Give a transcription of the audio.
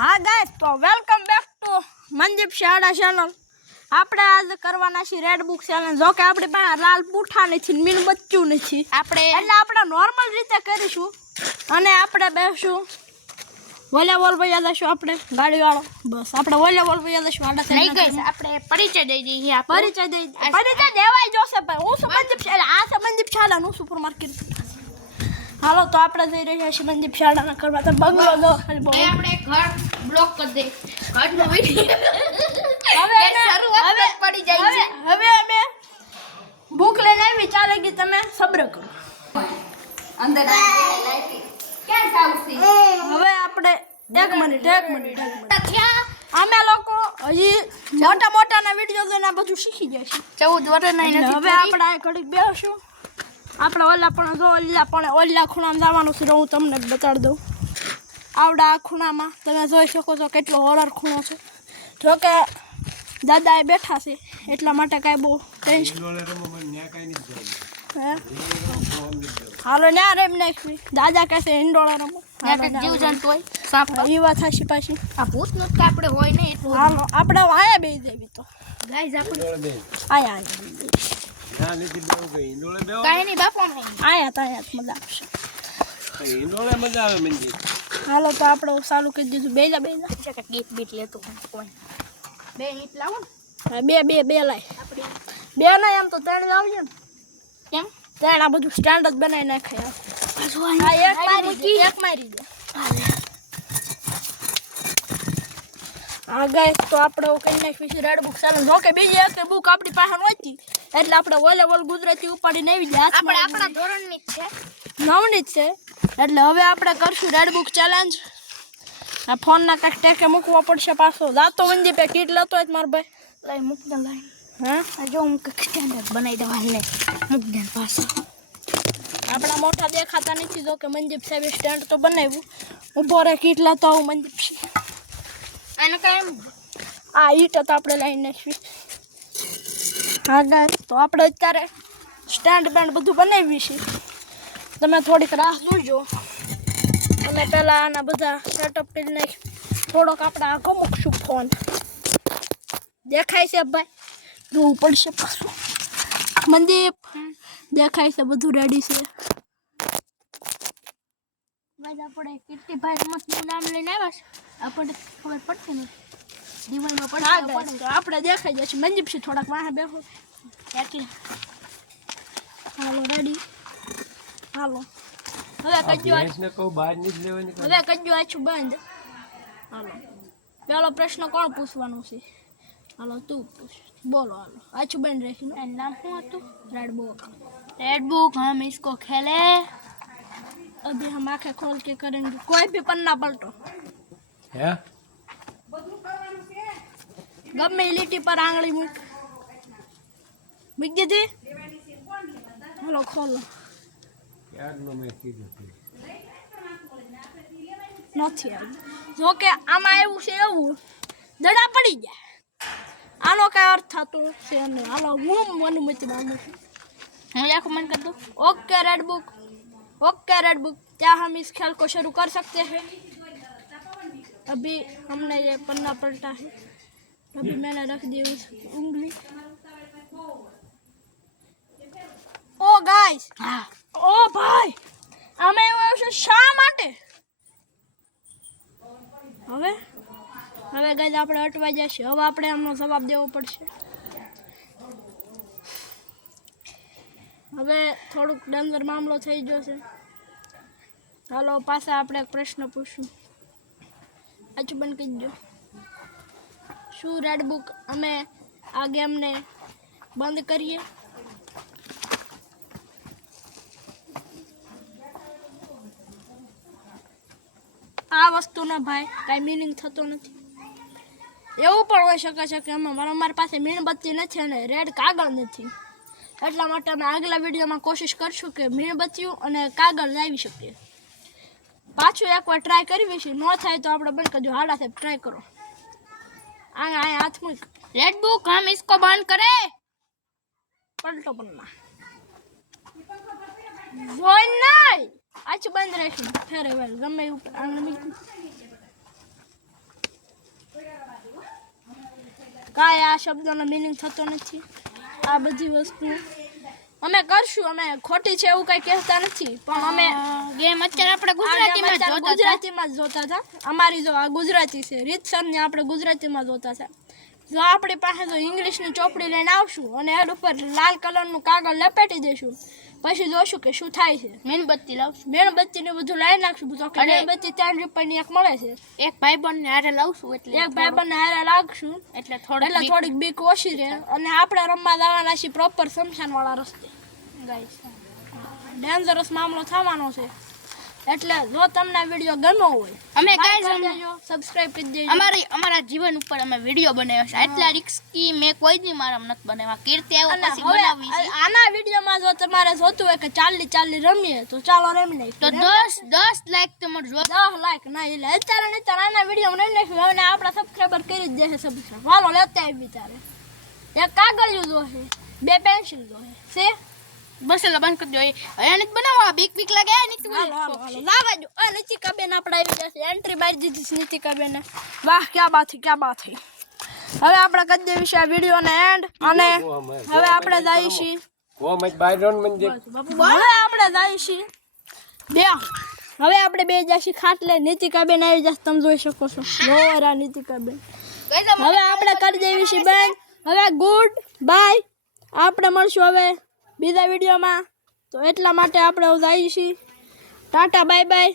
હા ગાઈસ, તો welcome back to Mandeep શાળા ચેનલ. આપણે આજે કરવાના છે રેડ બુક ચેલેન્જ. જો કે આપણી પાસે લાલ પૂઠા નથી, મીણબત્તીઓ નથી, એટલે આપણે નોર્મલ રીતે કરીશું. અને આપણે બેસું વોલીબોલ વયા જશું, આપણે ગાડીવાળો બસ આપણે વોલીબોલ વયા જશું. નહીં ગઈશ, આપણે પરિચય દઈ દઈએ. પરિચય દેવાય જોશે ભાઈ. હું છું મનદીપ શાળા, આ છે મનદીપ શાળા નું સુપર માર્કેટ. હાલો, તો આપણે જઈ રહ્યા છીએ મનદીપ શાળાના કરવા. તો બંગલો જો ખાલી આપણે ઘર બ્લોક કરી દે. ઘરનો વિડિયો હવે પડી જાય છે. હવે અમે ભૂખ લઈને આવી. ચાલે ગઈ, તમે સબ્ર કરો. અંદર લાઈટ ક્યાં સાવસી? હવે આપણે એક મિનિટ અમે લોકો હજી મોટા વિડીયો જોઈને આ બધું શીખી જાય છે. 14 વર્ષના નથી. હવે આપણે આ ઘડીક બેસશું. આપણે ઓલા ખૂણામાં જવાનું છે. હું તમને બતાડી દઉં. આવડા આ ખૂણામાં તમે જોઈ શકો છો કેટલો હોરર ખૂણો છે. જો કે દાદા એ બેઠા છે એટલા માટે કાંઈ બહુ ટેન્શન. હાલો ન્યા રેમ નાખવી. દાદા કહેશે હિંડોળા રમો. જીવ જંતુ હોય સાપ. એ વાત થશે પાછી. આ ભૂત નું કે આપણે હોય ને એટલું. હાલો આપણે આયા બેસી જઈએ. તો ગાઈસ આપણે આયા કાઈ નહીં બાપો અમે આયા મજા આવશે. હાલો, તો આપણે ચાલુ કરી દીધું. બેજા કે ગીત બીટ લેતો કોઈ બે નીટ લાવો ને. બે લાય. બે ના એમ તો ત્રણ લાવજો ને. કેમ ત્રણ આ બધું સ્ટાન્ડ જ બનાવી નાખે. એક મારી દે. હા ગાઈસ, તો આપણે કઈ નાખી છે રેડ બુક ચેલેન્જ. જો કે બીજી એક બુક આપણી પાસે નહોતી એટલે આપણે વોલીબોલ ગુજરાતી ઉપાડીને આવી ગયા. આપણે આપણા ધોરણની જ છે, નવની જ છે. એટલે હવે આપણે કરશું રેડ બુક ચેલેન્જ. આ ફોનના કંઈક ટેકે મૂકવો પડશે પાછો. જાતો મંદી પે કીટ લેતો હોય મારો ભાઈ. લઈ મૂક દે. લઈ હા, જો હું કંઈક સ્ટેન્ડર્ડ બનાવી દેવા. લે મૂક દે પાછો. આપણા મોટા દેખાતા નથી. જો કે મનદીપ સાહેબે સ્ટેન્ડ તો બનાવ્યું. ઊભો રહે કીટ લેતો આવું મનદીપ સાહેબ. આને કાંઈ આ ઈટ તો આપણે લઈને નાખવી. હા ગાઈસ, તો આપણે અત્યારે સ્ટેન્ડ બેન્ડ બધું બનાવી છે. તમે થોડીક રાહ જોઈજો. અને પહેલાં આના બધા સેટઅપ કરી નાખી. થોડોક આપણે આગળ મૂકશું ફોન. દેખાય છે ભાઈ? જોવું પડશે પાછું. મનદીપ દેખાય છે? બધું રેડી છે? આપણે કીર્તિભાઈ રમતનું નામ લઈને આવ્યા છે. આપણને ખબર પડતી નથી. દિવાલમાં હા પડશે guys, તો આપણે દેખાઈ જશે. મનદીપસિંહ થોડાક વાહે બેહો એટલે હાલો રેડી. હાલો હવે કજ્જો આછું બંધ. હાલો, પેલો પ્રશ્ન કોણ પૂછવાનું છે? હાલો તું પૂછ. બોલો. હાલો આછું બંધ રાખીને. એનું નામ શું હતું? Red book. रेड बुक हम इसको खेले. अभी हम आंखें खोल के करेंगे. कोई भी पन्ना पलटो. गमे લીટી પર આંગળી મૂક. મૂકી દીધી? હાલો ખોલો. નથી આવ્યું. જો કે આમાં આવ્યું છે એવું દડા પડી ગયા. આનો કઈ અર્થ થતો છે નહીં. હાલો હું અનુમતિ માંગુ છું. હું आंखों बंद कर दूं? Okay red book. क्या हम इस खेल को शुरू कर सकते हैं? अभी हमने ये पन्ना पलटा है. अभी मैंने रख दी उस उंगली. ओ गाइस, हाँ ओ भाई, આમાં એવું આવશે શા માટે? હવે ગાઈસ આપણે અટવાઈ જશે. હવે આપણે આમનો જવાબ દેવો પડશે. હવે થોડુંક ડેન્જર મામલો થઈ ગયો છે. ચાલો પાછા આપણે એક પ્રશ્ન પૂછશું. આછું બંધ કરી દો. શું રેડ બુક અમે આ ગેમને બંધ કરીએ? આ વસ્તુનો ભાઈ કાંઈ મિનિંગ થતો નથી. એવું પણ હોઈ શકે છે કે અમારી પાસે મીણબત્તી નથી અને રેડ કાગળ નથી. એટલા માટે અમે આગલા વિડીયોમાં કોશિશ કરશું કે મીણબત્તીઓ અને કાગળ લાવી શકીએ. પાછું એકવાર ટ્રાય કરવી છે. ન થાય તો આપણે બંધ કરજો. હાડા સાહેબ ટ્રાય કરો. આ હાથ મૂક. रेड बुक हम इसको बंद करें. પલટો પન્ના જોઈ નહીં. આછું બંધ રાખીને ફેરે ગમે ઉપર આંગળી મૂકી. કાંઈ આ શબ્દોનો મિનિંગ થતો નથી. આ બધી વસ્તુ અમે કરશું, અમે ખોટી છે એવું કઈ કહેતા નથી, પણ અમે ગેમ અત્યારે આપણે ગુજરાતીમાં જ જોતા હતા. અમારી જો આ ગુજરાતી છે, રીતસરને આપણે ગુજરાતીમાં જોતા હતા. જો આપણી પાસે જો ઇંગ્લિશની ચોપડી લઈને આવશું અને એડ ઉપર લાલ કલરનું કાગળ લપેટી દઈશું, પછી જોશું કે શું થાય છે. મીણબત્તી લાવશું, મીણબત્તીને બધું લાવી નાખશું. અને મીણબત્તી 3 રૂપિયાની એક મળે છે. એક ભાઈબંધને હારે લાવશું, એટલે એક ભાઈબંધને હારે રાખશું, એટલે થોડીક બીક ઓછી રહે. અને આપણે રમવા જવાના છીએ પ્રોપર શમશાનવાળા રસ્તે. ગાઈસ ડેન્જરસ મામલો થવાનો છે, એટલે જો તમને વિડીયો ગમ્યો હોય અમે સબસ્ક્રાઇબ કરી દેજો. અમારા જીવન ઉપર અમે વિડીયો બનાવ્યો છે, એટલા રિસ્કી મેં કોઈ દી મારા નથી બનાવ્યા. કીર્તિ આવ્યો પછી બનાવી છે. આના વિડીયોમાં જો તમારે જોતું હોય કે ચાલી રમીએ તો ચાલો રમી નાખીએ. તો 10 લાઈક તમારે જો 10 લાઈક ના એટલે અત્યારે આના વિડીયો રમી નાખ્યું. હવે આપણા સબસ્ક્રાઈબર કરી જ દેશે સબસ્ક્રાઈબ. હાલો લેતા આવી તારે એક કાગળિયું જોશે, 2 પેન્સિલ જોશે છે. બસ એટલે બંધ કરી દો. અહીંયા નથી બનાવવા, બીક લાગે. લાવા જો આ નીતિકાબેન આપણે આવી જશે. એન્ટ્રી મારી દીધી છે નીતિકાબેને. વાહ ક્યાં બાત થઈ. હવે આપણે કરી દેવી છે આ વિડીયોને એન્ડ. અને હવે આપણે જઈએ છીએ હવે આપણે બે જઈશું ખાટલે. નીતિકાબેન આવી જશે, તમે જોઈ શકો છો. નોરા નીતિકાબેન. હવે આપણે કરી દેવી છે બેન. હવે ગુડ બાય. આપણે મળશું હવે બીજા વિડીયોમાં. તો એટલા માટે આપણે જઈએ છીએ. Tata bye bye.